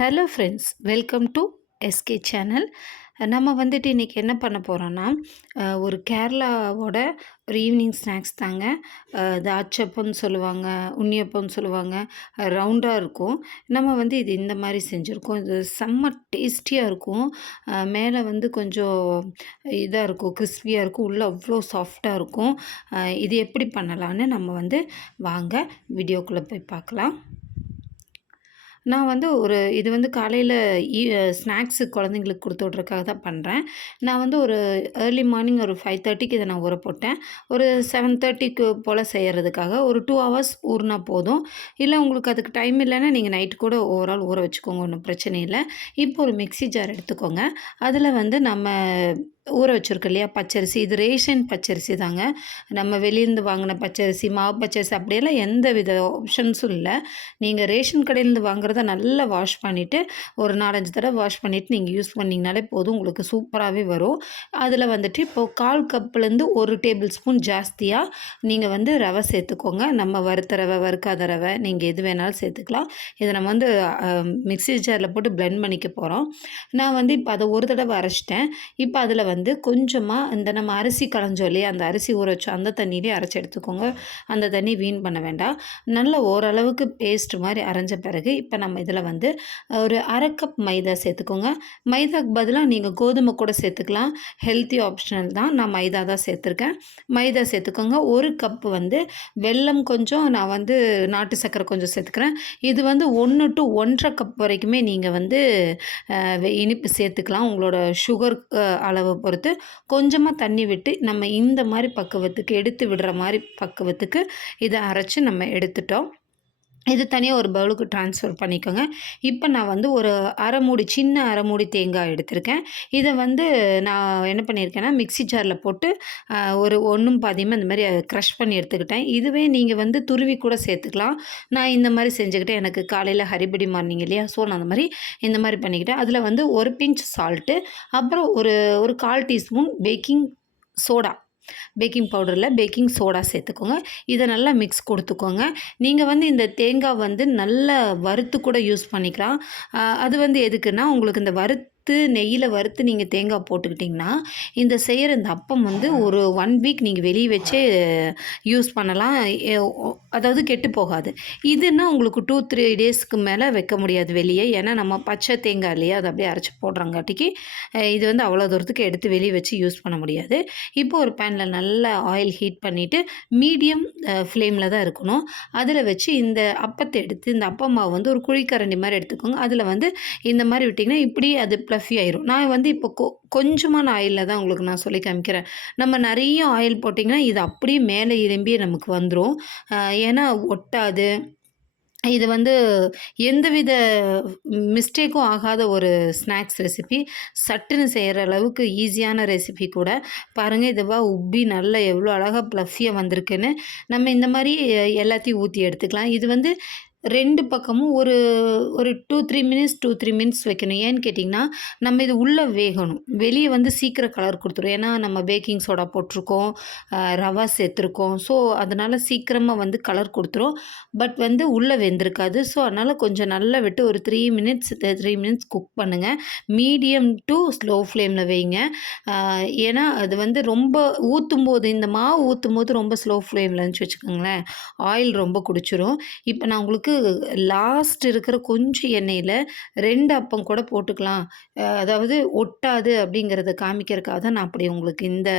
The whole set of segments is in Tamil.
Hello friends welcome to SK channel நம்ம வந்துட்டு இன்றைக்கி என்ன பண்ண போகிறோன்னா ஒரு கேரளாவோட ஒரு ஈவினிங் ஸ்நாக்ஸ் தாங்க. தாட்சப்பம்னு இது அச்சப்பம்னு சொல்லுவாங்க உண்ணியப்பம்னு சொல்லுவாங்க ரவுண்டாக இருக்கும். நம்ம வந்து இது இந்த மாதிரி செஞ்சுருக்கோம். இது செம்ம டேஸ்டியாக இருக்கும். மேலே வந்து கொஞ்சம் இதாக இருக்கும் கிறிஸ்பியாக இருக்கும். உள்ளே அவ்வளோ சாஃப்டாக இருக்கும். இது எப்படி பண்ணலான்னு நம்ம வந்து வாங்க வீடியோக்குள்ளே போய் பார்க்கலாம். நான் வந்து ஒரு இது வந்து காலையில் ஸ்நாக்ஸு குழந்தைங்களுக்கு கொடுத்து விட்றதுக்காக தான் பண்ணுறேன் நான் வந்து ஒரு ஏர்லி மார்னிங் ஒரு ஃபைவ் தேர்ட்டிக்கு இதை நான் ஊற போட்டேன். ஒரு செவன் தேர்ட்டிக்கு போல் செய்கிறதுக்காக ஒரு டூ ஹவர்ஸ் ஊறினா போதும். இல்லை உங்களுக்கு அதுக்கு டைம் இல்லைன்னா நீங்கள் நைட்டு கூட ஓவரால் ஊற வச்சுக்கோங்க ஒன்றும் பிரச்சனை இல்லை. இப்போ ஒரு மிக்ஸி ஜார் எடுத்துக்கோங்க. அதில் வந்து நம்ம ஊற வச்சுருக்கோம் இல்லையா? பச்சரிசி. இது ரேஷன் பச்சரிசி தாங்க. நம்ம வெளியேருந்து வாங்கின பச்சரிசி மாவு பச்சரிசி அப்படியெல்லாம் எந்த வித ஆப்ஷன்ஸும் இல்லை. நீங்கள் ரேஷன் கடையிலேருந்து வாங்குறத நல்லா வாஷ் பண்ணிவிட்டு ஒரு நாலஞ்சு தடவை வாஷ் பண்ணிவிட்டு நீங்கள் யூஸ் பண்ணிங்கனாலே போதும். உங்களுக்கு சூப்பராகவே வரும். அதில் வந்துட்டு இப்போது கால் கப்புலேருந்து ஒரு டேபிள் ஸ்பூன் ஜாஸ்தியாக நீங்கள் வந்து ரவை சேர்த்துக்கோங்க. நம்ம வறுத்த ரவை வறுக்காத ரவை நீங்கள் எது வேணாலும் சேர்த்துக்கலாம். இதை நம்ம வந்து மிக்ஸி ஜாரில் போட்டு பிளெண்ட் பண்ணிக்க போகிறோம் நான் வந்து இப்போ அதை ஒரு தடவை அரைச்சிட்டேன். இப்போ அதில் வந்து வந்து கொஞ்சமாக இந்த நம்ம அரிசி களைஞ்சோம் இல்லையா? அந்த அரிசி ஊற வச்சோம் அந்த தண்ணியிலே அரைச்சி எடுத்துக்கோங்க. அந்த தண்ணி வீண் பண்ண வேண்டாம். நல்ல ஓரளவுக்கு பேஸ்ட் மாதிரி அரைஞ்ச பிறகு இப்போ நம்ம இதில் வந்து ஒரு அரை கப் மைதா சேர்த்துக்கோங்க. மைதாக்கு பதிலாக நீங்கள் கோதுமை கூட சேர்த்துக்கலாம். ஹெல்த்தி ஆப்ஷனல் தான். நான் மைதா தான் சேர்த்துருக்கேன். மைதா சேர்த்துக்கோங்க. ஒரு கப் வந்து வெல்லம் கொஞ்சம் நான் வந்து நாட்டு சர்க்கரை கொஞ்சம் சேர்த்துக்கிறேன். இது வந்து ஒன்று டு ஒன்றரை கப் வரைக்குமே நீங்கள் வந்து இனிப்பு சேர்த்துக்கலாம். உங்களோட சுகர் அளவு பொறுத்து கொஞ்சமாக தண்ணி விட்டு நம்ம இந்த மாதிரி பக்குவத்துக்கு எடுத்து விடுற மாதிரி பக்குவத்துக்கு இதை அரைச்சி நம்ம எடுத்துட்டோம். இது தனியாக ஒரு பவுலுக்கு ட்ரான்ஸ்ஃபர் பண்ணிக்கோங்க. இப்போ நான் வந்து ஒரு அரை மூடி சின்ன அரை மூடி தேங்காய் எடுத்திருக்கேன். இதை வந்து நான் என்ன பண்ணியிருக்கேன்னா மிக்ஸி ஜாரில் போட்டு ஒரு ஒன்றும் பாதியமாக இந்த மாதிரி க்ரஷ் பண்ணி எடுத்துக்கிட்டேன். இதுவே நீங்கள் வந்து துருவி கூட சேர்த்துக்கலாம். நான் இந்த மாதிரி செஞ்சுக்கிட்டேன். எனக்கு காலையில் ஹரிபடி மார்னிங் இல்லையா? ஸோ நான் அந்த மாதிரி இந்த மாதிரி பண்ணிக்கிட்டேன். அதில் வந்து ஒரு பிஞ்ச் சால்ட்டு அப்புறம் ஒரு ஒரு கால் டீஸ்பூன் பேக்கிங் சோடா பேக்கிங் பவுடரில் பேக்கிங் சோடா சேர்த்துக்கோங்க. இதை நல்லா மிக்ஸ் கொடுத்துக்கோங்க. நீங்கள் வந்து இந்த தேங்காய் வந்து நல்லா வறுத்து கூட யூஸ் பண்ணிக்கலாம். அது வந்து எதுக்குன்னா உங்களுக்கு இந்த வறுத்து நெய்யில் வறுத்து நீங்கள் தேங்காய் போட்டுக்கிட்டிங்கன்னா இந்த செய்கிற இந்த அப்பம் வந்து ஒரு ஒன் வீக் நீங்கள் வெளியே வச்சே யூஸ் பண்ணலாம். அதாவது கெட்டு போகாது. இதுன்னா உங்களுக்கு டூ த்ரீ டேஸ்க்கு மேலே வைக்க முடியாது வெளியே. ஏன்னா நம்ம பச்சை தேங்காய் இல்லையா? அதை அப்படியே அரைச்சி போடுறங்காட்டிக்கு இது வந்து அவ்வளோ தூரத்துக்கு எடுத்து வெளியே வச்சு யூஸ் பண்ண முடியாது. இப்போ ஒரு பேனில் நல்லா ஆயில் ஹீட் பண்ணிவிட்டு மீடியம் ஃப்ளேமில் தான் இருக்கணும். அதில் வச்சு இந்த அப்பத்தை எடுத்து இந்த அப்ப வந்து ஒரு குழிக்கரண்டி மாதிரி எடுத்துக்கோங்க. அதில் வந்து இந்த மாதிரி விட்டிங்கன்னா இப்படி அது ப்ளஃபி ஆயிரும். நான் வந்து இப்போ கொ கொஞ்சமான ஆயிலில் தான் உங்களுக்கு நான் சொல்லி காமிக்கிறேன். நம்ம நிறைய ஆயில் போட்டிங்கன்னா இது அப்படியே மேலே இரும்பி நமக்கு வந்துடும் ஏன்னா ஒட்டாது. இது வந்து எந்தவித மிஸ்டேக்கும் ஆகாத ஒரு ஸ்நாக்ஸ் ரெசிபி. சட்டுன்னு செய்கிற அளவுக்கு ஈஸியான ரெசிபி கூட. பாருங்கள் இதுவா உப்பி நல்லா எவ்வளோ அழகாக ப்ளஃபியாக வந்திருக்குன்னு. நம்ம இந்த மாதிரி எல்லாத்தையும் ஊற்றி எடுத்துக்கலாம். இது வந்து ரெண்டு பக்கமும் ஒரு ஒரு two three minutes two three minutes வைக்கணும். ஏன்னு கேட்டிங்கன்னா நம்ம இது உள்ளே வேகணும். வெளியே வந்து சீக்கிரம் கலர் கொடுத்துரும். ஏன்னா நம்ம பேக்கிங் சோடா போட்டிருக்கோம் ரவா சேர்த்துருக்கோம். ஸோ அதனால் சீக்கிரமாக வந்து கலர் கொடுத்துரும். பட் வந்து உள்ளே வெந்திருக்காது. ஸோ அதனால் கொஞ்சம் நல்லா விட்டு ஒரு three minutes three minutes cook பண்ணுங்கள் மீடியம் டு ஸ்லோ ஃப்ளேமில் வைங்க. ஏன்னா அது வந்து ரொம்ப ஊற்றும் போது இந்த மாவு ஊற்றும் போது ரொம்ப ஸ்லோ ஃப்ளேமில் இருந்துச்சு வச்சுக்கோங்களேன். ஆயில் ரொம்ப குடிச்சிரும். இப்போ நான் உங்களுக்கு லாஸ்ட் இருக்கிற கொஞ்சம் எண்ணெயில் ரெண்டு அப்பம் கூட போட்டுக்கலாம். அதாவது ஒட்டாது அப்படிங்கிறத காமிக்கிறதுக்காக தான் நான் அப்படி உங்களுக்கு இந்த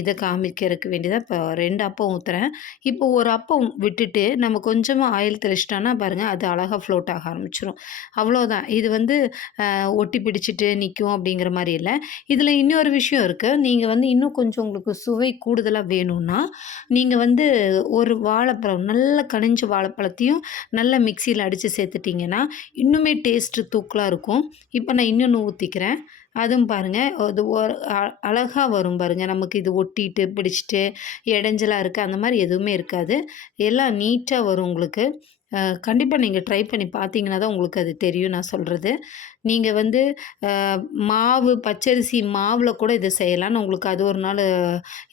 இதை காமிக்கிறதுக்கு வேண்டியதாக இப்போ ரெண்டு அப்பம் ஊற்றுறேன் இப்போ ஒரு அப்பம் விட்டுட்டு நம்ம கொஞ்சமாக ஆயில் தெளிச்சிட்டோன்னா பாருங்கள் அது அழகாக ஃப்ளோட் ஆக ஆரம்பிச்சிடும் அவ்வளோதான் இது வந்து ஒட்டி பிடிச்சிட்டு நிற்கும் அப்படிங்கிற மாதிரி இல்லை. இதில் இன்னொரு விஷயம் இருக்குது நீங்கள் வந்து இன்னும் கொஞ்சம் உங்களுக்கு சுவை கூடுதலாக வேணும்னா நீங்கள் வந்து ஒரு வாழைப்பழம் நல்ல கனிஞ்ச வாழைப்பழத்தையும் நல்லா மிக்சியில் அடித்து சேர்த்துட்டிங்கன்னா இன்னுமே டேஸ்ட்டு தூக்கலாக இருக்கும். இப்போ நான் இன்னொன்று ஊற்றிக்கிறேன் அதுவும் பாருங்கள் அது அழகாக வரும் பாருங்கள் நமக்கு இது ஒட்டிட்டு பிடிச்சிட்டு இடைஞ்சலாக இருக்குது அந்த மாதிரி எதுவுமே இருக்காது. எல்லாம் நீட்டாக வரும் உங்களுக்கு. கண்டிப்பாக நீங்கள் ட்ரை பண்ணி பார்த்தீங்கன்னா தான் உங்களுக்கு அது தெரியும் நான் சொல்கிறது நீங்கள் வந்து மாவு பச்சரிசி மாவில் கூட இதை செய்யலாம். உங்களுக்கு அது ஒரு நாள்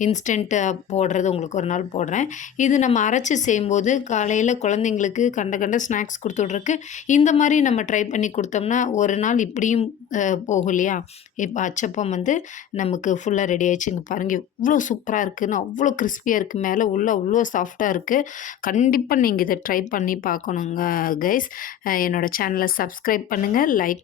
இன்ஸ்டண்ட்டாக போடுறது உங்களுக்கு ஒரு நாள் போடுறேன். இது நம்ம அரைச்சி செய்யும்போது காலையில் குழந்தைங்களுக்கு கண்ட கண்ட ஸ்நாக்ஸ் குடுத்து இந்த மாதிரி நம்ம ட்ரை பண்ணி கொடுத்தோம்னா ஒரு நாள் இப்படியும் போகும் இல்லையா? இப்போ அச்சப்பம் வந்து நமக்கு ஃபுல்லாக ரெடி ஆயிடுச்சு. இங்கே பாருங்கள் இவ்வளோ சூப்பராக இருக்குதுன்னு அவ்வளோ கிரிஸ்பியா இருக்கு. மேலே உள்ள அவ்வளோ சாஃப்ட்டா இருக்குது கண்டிப்பாக நீங்கள் இதை ட்ரை பண்ணி பார்க்கணுங்க கைஸ். என்னோடய சேனலை சப்ஸ்கிரைப் பண்ணுங்கள் லைக்